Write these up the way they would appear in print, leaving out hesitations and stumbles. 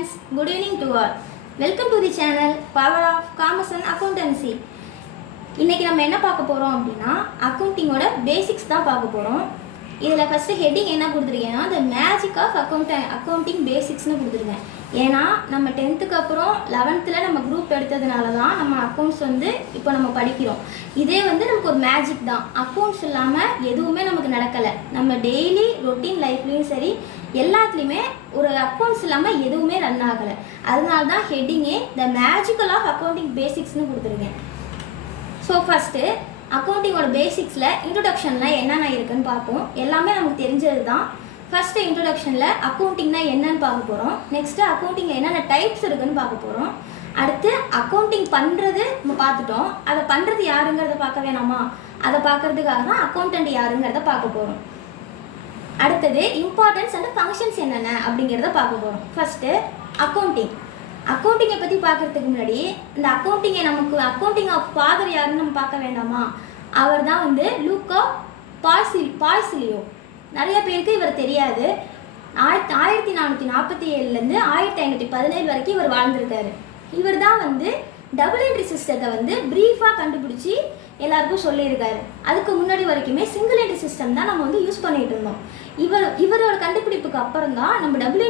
friends, good evening to all. Welcome to the channel Power of Commerce and Accountancy. இன்னைக்கு நம்ம என்ன பார்க்க போறோம் அப்படினா அக்கவுண்டிங்கோட பேசிக்ஸ் தான் பார்க்க போறோம். இதுல ஃபர்ஸ்ட் ஹெட்டிங் என்ன கொடுத்திருக்கேன்னா the magic of accounting basics னு கொடுத்திருக்கேன். ஏனா நம்ம 10th க்கு அப்புறம் 11th ல நம்ம குரூப் எடுத்ததனால தான் நம்ம அக்கவுண்ட்ஸ் இப்போ நம்ம படிக்கிறோம். இதே நமக்கு ஒரு மேஜிக் தான். அக்கவுண்ட்ஸ் இல்லாம எதுவுமே நமக்கு நடக்கல. நம்ம டெய்லி ரொட்டீன் லைஃப்லயும் சரி எல்லாத்துலயுமே ஒரு அக்கவுண்ட்ஸ் இல்லாம எதுவுமே ரன் ஆகல. அதனால தான் ஹெட்டிங்கே the magical of accounting basics னு கொடுத்திருக்கேன். ஸோ ஃபஸ்ட்டு அக்கௌண்டிங்கோட பேசிக்ஸில் இன்ட்ரொடக்ஷனில் என்னென்ன இருக்குதுன்னு பார்ப்போம். எல்லாமே நமக்கு தெரிஞ்சது தான். ஃபஸ்ட்டு இன்ட்ரொடக்ஷனில் அக்கௌண்டிங்னா என்னன்னு பார்க்க போகிறோம். நெக்ஸ்ட்டு அக்கௌண்டிங்கில் என்னென்ன டைப்ஸ் இருக்குதுன்னு பார்க்க போகிறோம். அடுத்து அக்கௌண்டிங் பண்ணுறது நம்ம பார்த்துட்டோம். அதை பண்ணுறது யாருங்கிறத பார்க்க வேணாமா? அதை பார்க்குறதுக்காக தான் அக்கௌண்டன்ட் யாருங்கிறத பார்க்க போகிறோம். அடுத்தது இம்பார்ட்டன்ஸ் அண்ட் ஃபங்க்ஷன்ஸ் என்னென்ன அப்படிங்கிறத பார்க்க போகிறோம். ஃபஸ்ட்டு அக்கௌண்டிங்கை பற்றி பார்க்குறதுக்கு முன்னாடி இந்த அக்கௌண்டிங் ஆஃப் ஃபாதர் யாருன்னு நம்ம பார்க்க வேண்டாமா? அவர் தான் லூக்கா பாய்சிலியோ. நிறைய பேருக்கு இவர் தெரியாது. 1447லேருந்து 1517 வரைக்கும் இவர் வாழ்ந்திருக்காரு. இவர் தான் டபுள் என்ட்ரி சிஸ்டத்தை ப்ரீஃபாக கண்டுபிடிச்சி எல்லாருக்கும் சொல்லியிருக்காரு. அதுக்கு முன்னாடி வரைக்குமே சிங்கிள் என்ட்ரி சிஸ்டம் தான் நம்ம யூஸ் பண்ணிகிட்டு இருந்தோம். இவரோட கண்டுபிடிப்புக்கு அப்புறம் தான் நம்ம டபுள்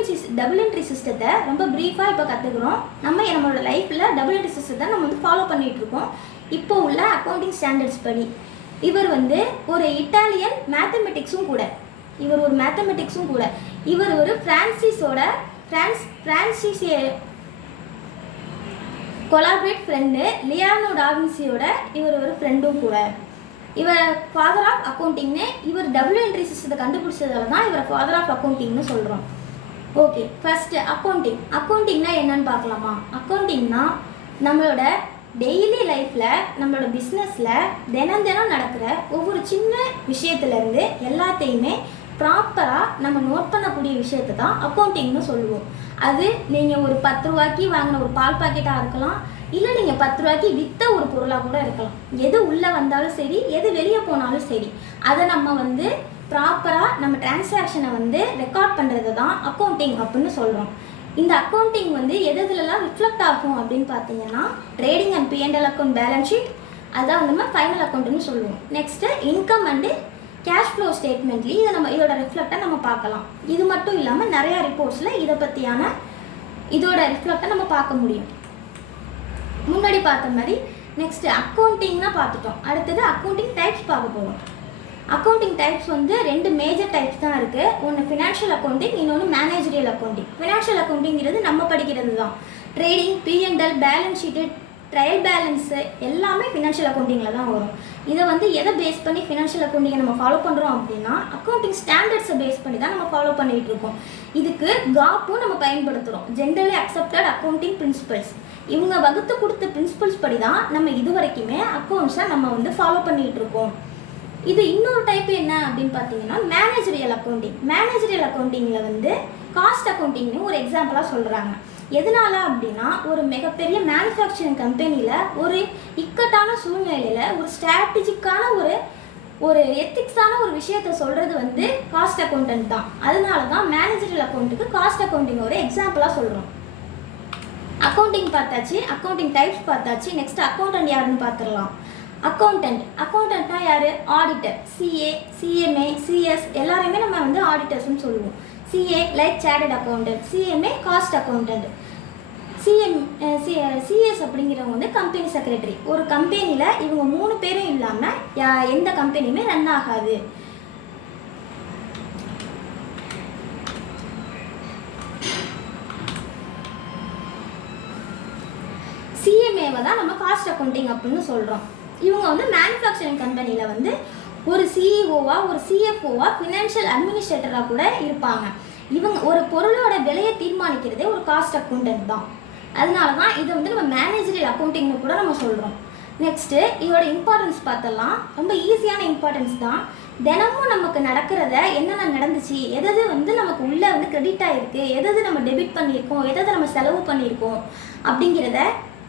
என்ட்ரி சிஸ்டத்தை ரொம்ப ப்ரீஃபாக இப்போ கற்றுக்குறோம். நம்மளோட லைஃப்பில் டபுள் என்ட்ரி சிஸ்டத்தை நம்ம ஃபாலோ பண்ணிகிட்டு இருக்கோம். இப்போ உள்ள அக்கௌண்டிங் ஸ்டாண்டர்ட்ஸ் படி இவர் ஒரு இட்டாலியன் மேத்தமெட்டிக்ஸும் கூட. இவர் ஒரு பிரான்சிஸ் கொலாபரேட் ஃப்ரெண்டு லியானோ டாவின்சியோட இவர் ஒரு ஃப்ரெண்டும் கூட. இவர் ஃபாதர் ஆஃப் அக்கௌண்டிங்னு இவர் டபுள் என்ட்ரி சிஸ்டத்தை கண்டுபிடிச்சதால தான் இவர் ஃபாதர் ஆஃப் அக்கௌண்டிங்னு சொல்கிறோம். ஓகே, ஃபஸ்ட்டு அக்கௌண்டிங்னா என்னன்னு பார்க்கலாமா? அக்கௌண்டிங்னா நம்மளோட டெய்லி லைஃப்பில் நம்மளோட பிஸ்னஸில் தினம் நடக்கிற ஒவ்வொரு சின்ன விஷயத்துலேருந்து எல்லாத்தையுமே ப்ராப்பராக நம்ம நோட் பண்ணக்கூடிய விஷயத்தை தான் அக்கௌண்டிங்னு சொல்லுவோம். அது நீங்கள் ஒரு 10 ரூபாய்க்கு வாங்கின ஒரு பால் பாக்கெட்டாக இருக்கலாம், இல்லை நீங்கள் 10 ரூபாய்க்கு விற்ற ஒரு பொருளாக கூட இருக்கலாம். எது உள்ளே வந்தாலும் சரி, எது வெளியே போனாலும் சரி, அதை நம்ம ப்ராப்பராக நம்ம டிரான்சாக்ஷனை ரெக்கார்ட் பண்ணுறது தான் அக்கௌண்டிங் அப்படின்னு சொல்கிறோம். இந்த அக்கௌண்டிங் எதுலலாம் ரிஃப்ளெக்ட் ஆகும் அப்படின்னு பார்த்தீங்கன்னா trading and P&L account, balance sheet, அதான் நம்ம ஃபைனல் அக்கௌண்ட்டுன்னு சொல்லுவோம். Next income and cash flow ஸ்டேட்மெண்ட்லேயும் இதோட ரிஃப்ளெக்டை நம்ம பார்க்கலாம். இது மட்டும் இல்லாமல் நிறையா ரிப்போர்ட்ஸில் இதோட ரிஃப்ளெக்டை நம்ம பார்க்க முடியும். முன்னாடி பார்த்த மாதிரி நெக்ஸ்ட்டு அக்கௌண்டிங்னா பார்த்துட்டோம். அடுத்தது அக்கௌண்டிங் டைப்ஸ் பார்க்க போகிறோம். அக்கௌண்டிங் டைப்ஸ் 2 மேஜர் டைப்ஸ் தான் இருக்குது. ஒன்று ஃபினான்ஷியல் அக்கௌண்டிங், இன்னொன்று மேனேஜரியல் அக்கௌண்டிங். ஃபினான்ஷியல் அக்கௌண்டிங்கிறது நம்ம படிக்கிறது தான். Trading, P&L, balance sheet, trial balance எல்லாமே ஃபினான்ஷியல் அக்கௌண்டிங்கில் தான் வரும். இதை எதை பேஸ் பண்ணி ஃபினான்ஷியல் அக்கௌண்டிங்கை நம்ம ஃபாலோ பண்ணுறோம் அப்படின்னா அக்கௌண்டிங் ஸ்டாண்டர்ட்ஸை பேஸ் பண்ணி தான் நம்ம ஃபாலோ பண்ணிகிட்டு இருக்கோம். இதுக்கு காப்பும் நம்ம பயன்படுத்துகிறோம். Generally accepted accounting principles. இவங்க வகுத்து கொடுத்த பிரின்சிபல்ஸ் படி தான் நம்ம இது வரைக்குமே அக்கௌண்ட்ஸை நம்ம ஃபாலோ பண்ணிகிட்டு இருக்கோம். இது இன்னொரு டைப் என்ன அப்படின்னு பார்த்தீங்கன்னா மேனேஜரியல் அக்கௌண்டிங். மேனேஜரியல் அக்கௌண்டிங்கில் காஸ்ட் அக்கௌண்டிங்னு ஒரு எக்ஸாம்பிளாக சொல்கிறாங்க. எதனால அப்படின்னா ஒரு மிகப்பெரிய மேனுஃபேக்சரிங் கம்பெனியில் ஒரு இக்கட்டான சூழ்நிலையில் ஒரு ஸ்ட்ராட்டஜிக்கான ஒரு எத்திக்ஸான ஒரு விஷயத்தை சொல்கிறது காஸ்ட் அக்கௌண்டன்ட் தான். அதனால தான் மேனேஜரியல் அக்கௌண்ட்டுக்கு காஸ்ட் அக்கௌண்டிங் ஒரு எக்ஸாம்பிளாக சொல்கிறோம். அக்கௌண்டிங் பார்த்தாச்சு, அக்கௌண்டிங் டைப்ஸ் பார்த்தாச்சு. நெக்ஸ்ட் அக்கௌண்டன்ட் யாருன்னு பார்த்துடலாம். அக்கௌண்டன்ட்னா யார்? ஆடிட்டர். CMA, CS எல்லாரையுமே நம்ம ஆடிட்டர்ஸ்னு சொல்லுவோம். CA like chartered accountant, CMA cost accountant, CS அப்படிங்கிறவங்க கம்பெனி செக்ரட்டரி. ஒரு கம்பெனியில் இவங்க 3 பேரும் இல்லாமல் எந்த கம்பெனியுமே ரன் ஆகாது. CMAவை தான் நம்ம காஸ்ட் அக்கௌண்டிங் அப்படின்னு சொல்கிறோம். இவங்க மேனுஃபேக்சரிங் கம்பெனியில் ஒரு CEOவா, ஒரு CFOவா, ஃபினான்ஷியல் அட்மினிஸ்ட்ரேட்டராக கூட இருப்பாங்க. இவங்க ஒரு பொருளோட விலையை தீர்மானிக்கிறதே ஒரு காஸ்ட் அக்கௌண்டன்ட் தான். அதனால தான் இதை நம்ம மேனேஜரியல் அக்கௌண்டிங்னு கூட நம்ம சொல்கிறோம். நெக்ஸ்ட்டு இதோட இம்பார்ட்டன்ஸ் பார்த்தலாம். ரொம்ப ஈஸியான இம்பார்ட்டன்ஸ் தான். தினமும் நமக்கு நடக்கிறத என்னென்ன நடந்துச்சு, எதாவது நமக்கு உள்ளே கிரெடிட் ஆகிருக்கு, எதாவது நம்ம டெபிட் பண்ணியிருக்கோம், எதாவது நம்ம செலவு பண்ணியிருக்கோம் அப்படிங்கிறத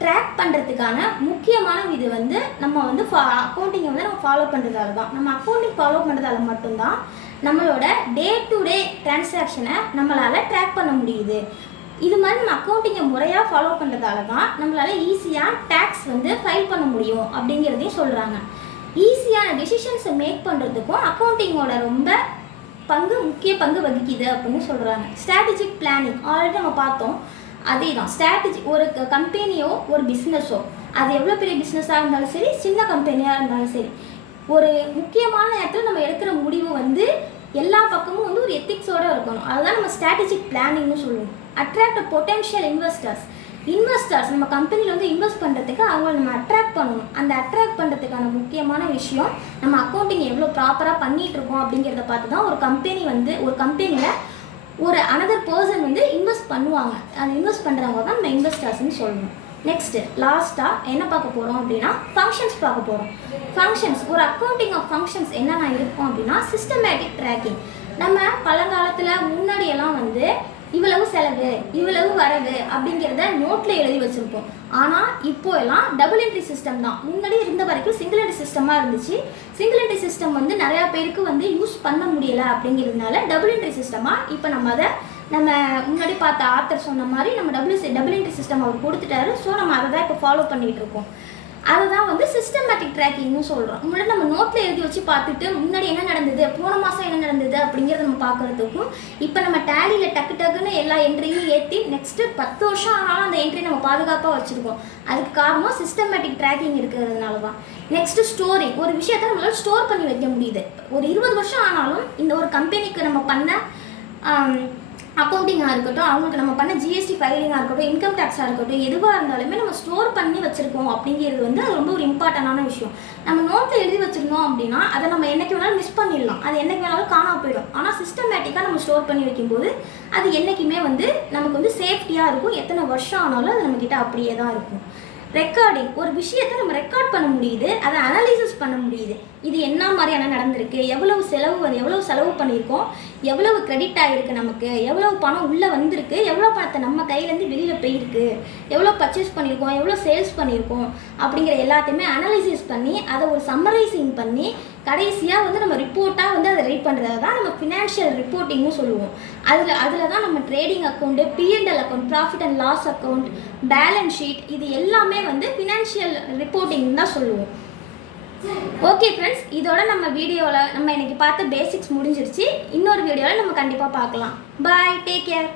ட்ராக் பண்ணுறதுக்கான முக்கியமான இது நம்ம அக்கௌண்டிங்கை நம்ம ஃபாலோ பண்ணுறதால தான். நம்ம அக்கௌண்டிங் ஃபாலோ பண்ணுறதால மட்டும்தான் நம்மளோட டே டு டே டிரான்சாக்ஷனை நம்மளால் ட்ராக் பண்ண முடியுது. இது மாதிரி நம்ம அக்கௌண்டிங்கை முறையாக ஃபாலோ பண்ணுறதால தான் நம்மளால் ஈஸியாக டேக்ஸ் வந்து ஃபைல் பண்ண முடியும் அப்படிங்கிறதையும் சொல்கிறாங்க. ஈஸியான டெசிஷன்ஸை மேக் பண்ணுறதுக்கும் அக்கௌண்டிங்கோட ரொம்ப முக்கிய பங்கு வகிக்குது அப்படின்னு சொல்கிறாங்க. ஸ்ட்ராட்டஜிக் பிளானிங் ஆல்ரெடி நம்ம பார்த்தோம். அதே தான் ஒரு கம்பெனியோ ஒரு பிஸ்னஸோ அது எவ்வளோ பெரிய பிஸ்னஸாக இருந்தாலும் சரி, சின்ன கம்பெனியாக இருந்தாலும் சரி, ஒரு முக்கியமான நேரத்தில் நம்ம எடுக்கிற முடிவு வந்து எல்லா பக்கமும் வந்து ஒரு எத்திக்ஸோடு இருக்கணும். அதுதான் நம்ம ஸ்ட்ராட்டஜிக் பிளானிங்னு சொல்லுவோம். அட்ராக்ட் பொட்டென்ஷியல் இன்வெஸ்டர்ஸ் நம்ம கம்பெனியில் வந்து இன்வெஸ்ட் பண்ணுறதுக்கு அவங்கள நம்ம அட்ராக்ட் பண்ணணும். அந்த அட்ராக்ட் பண்ணுறதுக்கான முக்கியமான விஷயம் நம்ம அக்கௌண்டிங் எவ்வளோ ப்ராப்பராக பண்ணிகிட்ருக்கோம் அப்படிங்கிறத பார்த்து தான் ஒரு கம்பெனியில் ஒரு அனதர் பர்சன் வந்து இன்வெஸ்ட் பண்ணுவாங்க. அந்த இன்வெஸ்ட் பண்ணுறவங்க தான் நம்ம இன்வெஸ்டர்ஸ்ன்னு சொல்லணும். நெக்ஸ்ட்டு லாஸ்ட்டாக என்ன பார்க்க போகிறோம் அப்படின்னா ஃபங்க்ஷன்ஸ் பார்க்க போகிறோம். ஒரு அக்கௌண்டிங் ஆஃப் ஃபங்க்ஷன்ஸ் என்னென்ன இருக்கும் அப்படின்னா சிஸ்டமேட்டிக் ட்ராக்கிங். நம்ம பழங்காலத்தில் முன்னாடியெல்லாம் வந்து இவ்வளவு செலவு இவ்வளவு வரவு அப்படிங்கிறத நோட்டில் எழுதி வச்சுருப்போம். ஆனால் இப்போ எல்லாம் டபுள் என்ட்ரி சிஸ்டம் தான். முன்னாடி இருந்த வரைக்கும் சிங்கிள் என்ட்ரி சிஸ்டமாக இருந்துச்சு. சிங்கிள் என்ட்ரி சிஸ்டம் வந்து நிறையா பேருக்கு வந்து யூஸ் பண்ண முடியலை அப்படிங்கிறதுனால டபுள் என்ட்ரி சிஸ்டமாக இப்போ நம்ம முன்னாடி பார்த்த ஆத்தர் சொன்ன மாதிரி நம்ம டபுள் என்ட்ரி சிஸ்டம் அவர் கொடுத்துட்டாரு. ஸோ நம்ம அதை தான் இப்போ ஃபாலோ பண்ணிகிட்டு இருக்கோம். அதை தான் வந்து சிஸ்டமேட்டிக் ட்ராக்கிங்னு சொல்கிறோம். முன்னாடி நம்ம நோட்டில் எழுதி வச்சு பார்த்துட்டு முன்னாடி என்ன நடந்தது, போன மாதம் என்ன நடந்தது அப்படிங்கிறத நம்ம பார்க்குறதுக்கும், இப்போ நம்ம டேலியில் டக்குன்னு எல்லா என்ட்ரியும் ஏற்றி நெக்ஸ்ட்டு 10 வருஷம் ஆனாலும் அந்த என்ட்ரி நம்ம பாதுகாப்பாக வச்சுருக்கோம். அதுக்கு காரணம் சிஸ்டமேட்டிக் ட்ராக்கிங் இருக்கிறதுனால தான். Next storing. ஒரு விஷயத்தை நம்மளால் ஸ்டோர் பண்ணி வைக்க முடியுது. ஒரு 20 வருஷம் ஆனாலும் இந்த ஒரு கம்பெனிக்கு நம்ம பண்ண அக்கௌண்டிங்காக இருக்கட்டும், அவங்களுக்கு நம்ம பண்ண ஜிஎஸ்டி ஃபைலிங்காக இருக்கட்டும், இன்கம் டேக்ஸாக இருக்கட்டும், எதுவாக இருந்தாலுமே நம்ம ஸ்டோர் பண்ணி வச்சுருக்கோம் அப்படிங்கிறது வந்து அது ரொம்ப ஒரு இம்பார்ட்டண்டான விஷயம். நம்ம நோட்டில் எழுதி வச்சுருந்தோம் அப்படின்னா அதை நம்ம என்றைக்கு வேணாலும் மிஸ் பண்ணிடலாம், அது என்றைக்கு வேணாலும் காணாமல் போயிடும். ஆனால் சிஸ்டமேட்டிக்காக நம்ம ஸ்டோர் பண்ணி வைக்கும்போது அது என்றைக்குமே வந்து நமக்கு வந்து சேஃப்டியாக இருக்கும். எத்தனை வருஷம் ஆனாலும் அது நம்மக்கிட்ட அப்படியே தான் இருக்கும். ரெக்கார்டிங். ஒரு விஷயத்தை நம்ம ரெக்கார்ட் பண்ண முடியுது, அதை அனலைசிஸ் பண்ண முடியுது. இது என்ன மாதிரியான நடந்திருக்கு, எவ்வளவு செலவு பண்ணியிருக்கோம், எவ்வளவு கிரெடிட் ஆகிருக்கு, நமக்கு எவ்வளவு பணம் உள்ளே வந்திருக்கு, எவ்வளோ பணத்தை நம்ம கையிலேருந்து வெளியில் போயிருக்கு, எவ்வளோ பர்ச்சேஸ் பண்ணியிருக்கோம், எவ்வளோ சேல்ஸ் பண்ணியிருக்கோம் அப்படிங்கிற எல்லாத்தையுமே அனலைசிஸ் பண்ணி அதை ஒரு சம்மரைசிங் பண்ணி கடைசியாக வந்து நம்ம ரிப்போர்ட்டாக வந்து அதை ரைட் பண்ணுறது தான் நம்ம ஃபினான்ஷியல் ரிப்போர்ட்டிங்னு சொல்லுவோம். அதில் தான் நம்ம trading account, P&L account, profit and loss account, balance sheet, இது எல்லாமே வந்து ஃபினான்ஷியல் ரிப்போர்ட்டிங் தான் சொல்லுவோம். ஓகே ஃப்ரெண்ட்ஸ், இதோட நம்ம இன்னைக்கு பார்த்த பேசிக்ஸ் முடிஞ்சிருச்சு. இன்னொரு வீடியோவில் நம்ம கண்டிப்பாக பார்க்கலாம். பாய், டேக் கேர்.